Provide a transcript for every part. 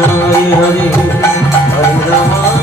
Hare Hare Hare Rama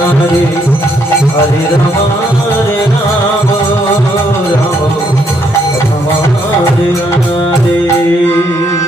રે હરે રામ રે રામ રામ રામ રે રામ